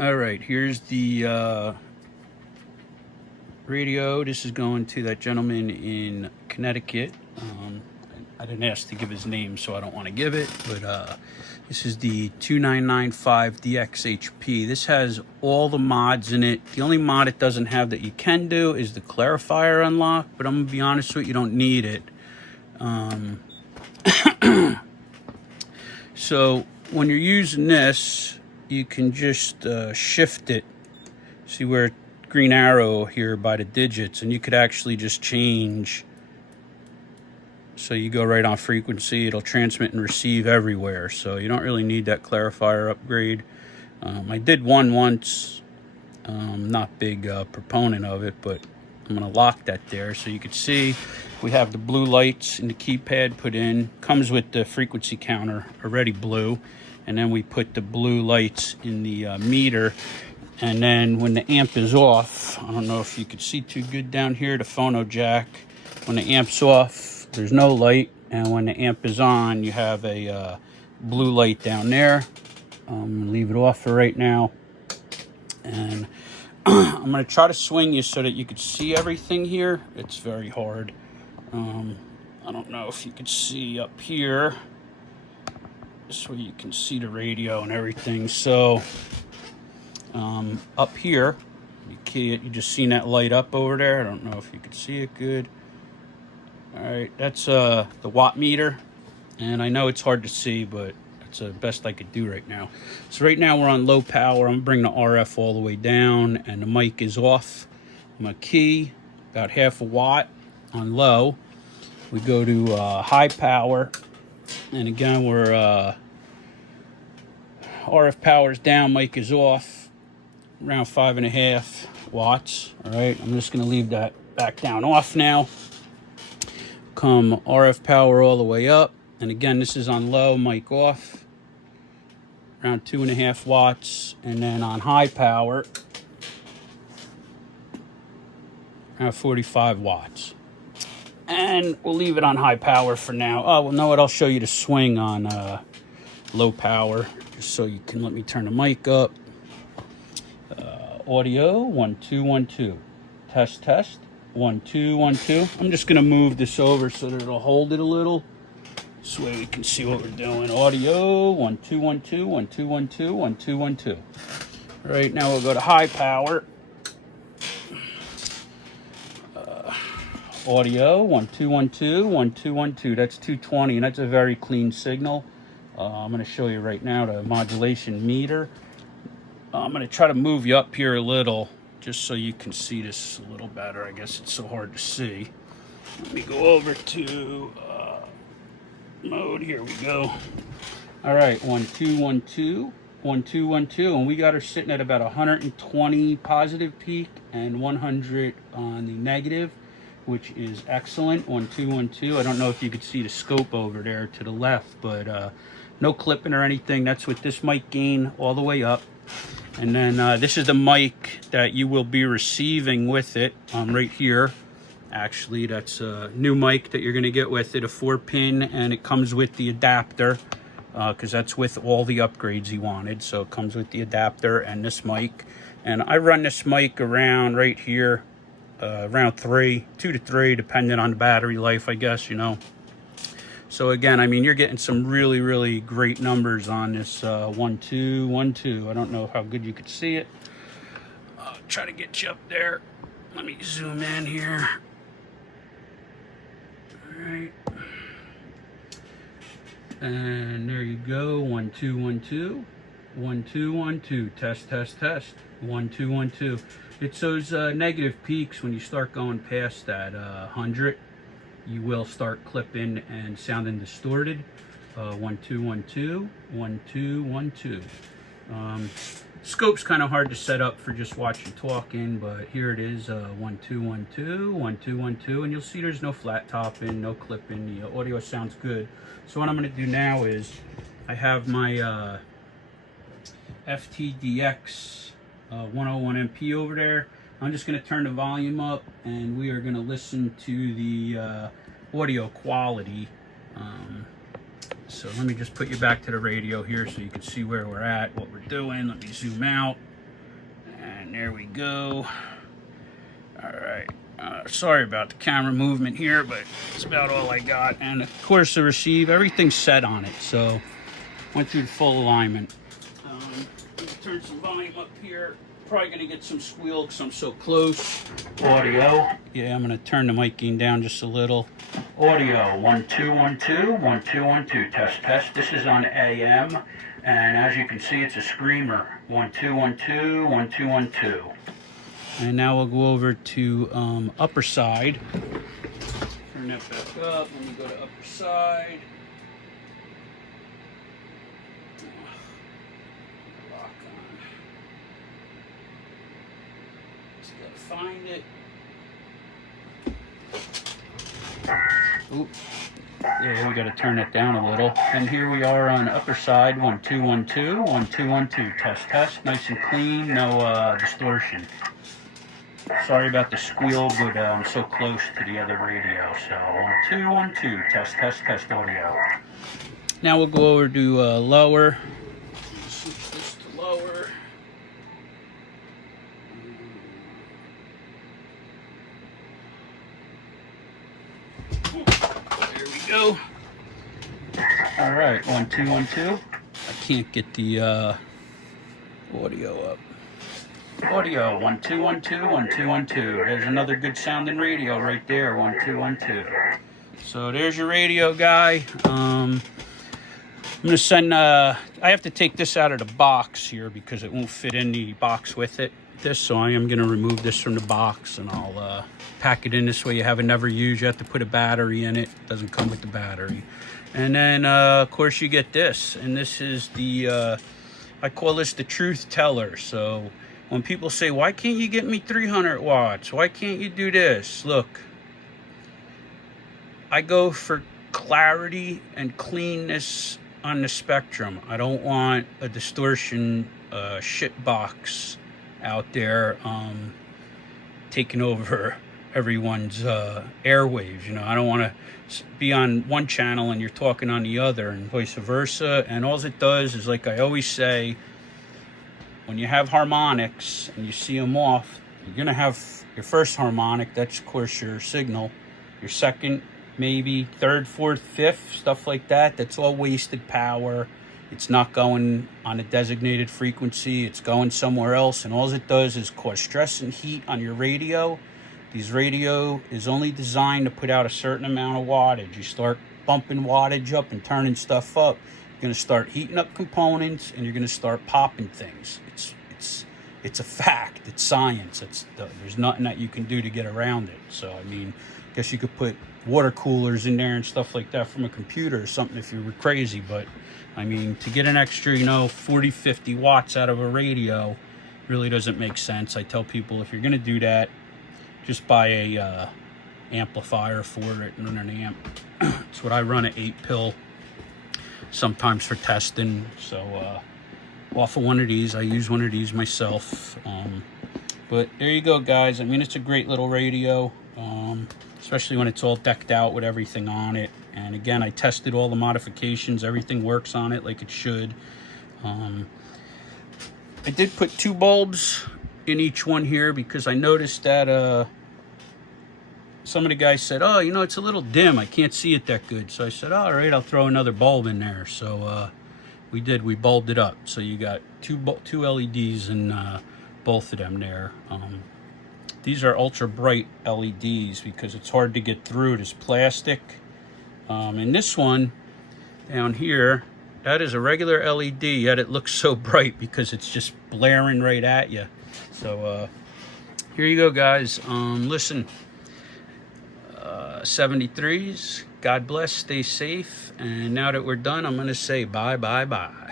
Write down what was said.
All right, here's the radio. This is going to that gentleman in Connecticut. I didn't ask to give his name, so I don't want to give it, but this is the 2995 DXHP. This has all the mods in it. The only mod it doesn't have that you can do is the clarifier unlock, but I'm going to be honest with you, don't need it. So when you're using this, you can just shift it. See where green arrow here by the digits, and you could actually just change. So you go right on frequency, it'll transmit and receive everywhere. So you don't really need that clarifier upgrade. I did one once, not big proponent of it, but I'm gonna lock that there. So you can see we have the blue lights in the keypad put in. Comes with the frequency counter already blue. And then we put the blue lights in the meter. And then when the amp is off, I don't know if you could see too good down here, the phono jack. When the amp's off, there's no light. And when the amp is on, you have a blue light down there. I'm gonna leave it off for right now. And I'm gonna try to swing you so that you could see everything here. It's very hard. I don't know if you could see up here. This way you can see the radio and everything. So up here, you key it, you just seen that light up over there. I don't know if you could see it good. All right, that's the watt meter, and I know it's hard to see, but it's the best I could do right now. So right now we're on low power. I'm bringing the RF all the way down, and the mic is off. I'm gonna key about half a watt on low. We go to high power, and again we're RF power's down, mic is off, around 5.5 watts. All right, I'm just gonna leave that back down off now. Come RF power all the way up, and again this is on low, mic off, around 2.5 watts, and then on high power around 45 watts. And we'll leave it on high power for now. Oh, well, no, what? I'll show you the swing on low power, just so you can let me turn the mic up. Audio 1 2 1 2. Test test 1 2 1 2. I'm just gonna move this over so that it'll hold it a little. This way we can see what we're doing. Audio 1 2 1 2 1 2 1 2 1 2 1 2. All right, now we'll go to high power. Audio 1 2 1 2 1 2 1 2. That's 220, and that's a very clean signal. I'm going to show you right now the modulation meter. I'm going to try to move you up here a little just so you can see this a little better. I guess it's so hard to see. Let me go over to mode. Here we go. All right, 1 2 1 2 1 2 1 2, and we got her sitting at about 120 positive peak and 100 on the negative, which is excellent. 1 2 1 2. I don't know if you could see the scope over there to the left, but no clipping or anything. That's with this mic gain all the way up. And then this is the mic that you will be receiving with it right here. Actually, that's a new mic that you're going to get with it, a 4-pin, and it comes with the adapter because that's with all the upgrades he wanted. So it comes with the adapter and this mic. And I run this mic around right here, around 2 to 3, depending on the battery life, I guess, you know. So again, I mean, you're getting some really, really great numbers on this 1 2 1 2. I don't know how good you could see it. I'll try to get you up there. Let me zoom in here. All right. And there you go. 1 2 1 2. 1 2 1 2. Test test test. 1 2 1 2. It's those negative peaks when you start going past that 100. You will start clipping and sounding distorted. 1 2 1 2 1 2 1 2. Scope's kind of hard to set up for just watching talking, but here it is. 1 2 1 2 1 2 1 2, and you'll see there's no flat topping, no clipping. The audio sounds good. So what I'm going to do now is I have my FTDX 101 MP over there. I'm just going to turn the volume up, and we are going to listen to the audio quality. So let me just put you back to the radio here so you can see where we're at, what we're doing. Let me zoom out. And there we go. All right. Sorry about the camera movement here, but it's about all I got. And of course, the receive, everything's set on it. So went through the full alignment. Turn some volume up here. Probably gonna get some squeal because I'm so close. Audio. Yeah, I'm gonna turn the mic gain down just a little. Audio 1 2 1 2 1 2 1 2 test test. This is on AM, and as you can see, it's a screamer. 1 2 1 2 1 2 1 2. And now we'll go over to upper side. Turn that back up. When we go to upper side. Find it. Oop. Yeah, we got to turn it down a little. And here we are on upper side. 1 2 1 2 1 2 1 2 test test. Nice and clean, no distortion. Sorry about the squeal, but I'm so close to the other radio. So 1 2 1 2 test test test audio. Now we'll go over to lower. Switch this to lower. Go. All right, 1 2 1 2. I can't get the audio up. Audio 1 2 1 2 1 2 1 2. There's another good sounding radio right there. 1 2 1 2. So there's your radio, guy. I'm gonna send. I have to take this out of the box here because it won't fit in the box with it. So I am gonna remove this from the box, and I'll pack it in this way. You have it never used. You have to put a battery in it. It doesn't come with the battery. And then of course you get this, and this is the I call this the truth teller. So when people say, why can't you get me 300 watts, why can't you do this, look, I go for clarity and cleanness on the spectrum. I don't want a distortion shit box out there taking over everyone's airwaves. You know, I don't want to be on one channel and you're talking on the other, and vice versa. And all it does is, like I always say, when you have harmonics and you see them off, you're gonna have your first harmonic, that's of course your signal, your second, maybe third, fourth, fifth, stuff like that. That's all wasted power. It's not going on a designated frequency. It's going somewhere else, and all it does is cause stress and heat on your radio. These radio is only designed to put out a certain amount of wattage. You start bumping wattage up and turning stuff up, you're going to start heating up components, and you're going to start popping things. It's a fact. It's science. There's nothing that you can do to get around it. So, I mean, I guess you could put water coolers in there and stuff like that from a computer or something if you were crazy, but I mean, to get an extra, 40, 50 watts out of a radio really doesn't make sense. I tell people, if you're going to do that, just buy a amplifier for it and an amp. It's what I run, an 8-pill, sometimes for testing. So off of one of these, I use one of these myself. But there you go, guys. I mean, it's a great little radio, especially when it's all decked out with everything on it. And again, I tested all the modifications. Everything works on it like it should. I did put 2 bulbs in each one here because I noticed that some of the guys said, oh, it's a little dim. I can't see it that good. So I said, all right, I'll throw another bulb in there. So we did. We bulbed it up. So you got two LEDs in both of them there. These are ultra bright LEDs because it's hard to get through this plastic. And this one down here, that is a regular LED, yet it looks so bright because it's just blaring right at you. So here you go, guys. Listen, 73s, God bless, stay safe. And now that we're done, I'm going to say bye, bye, bye.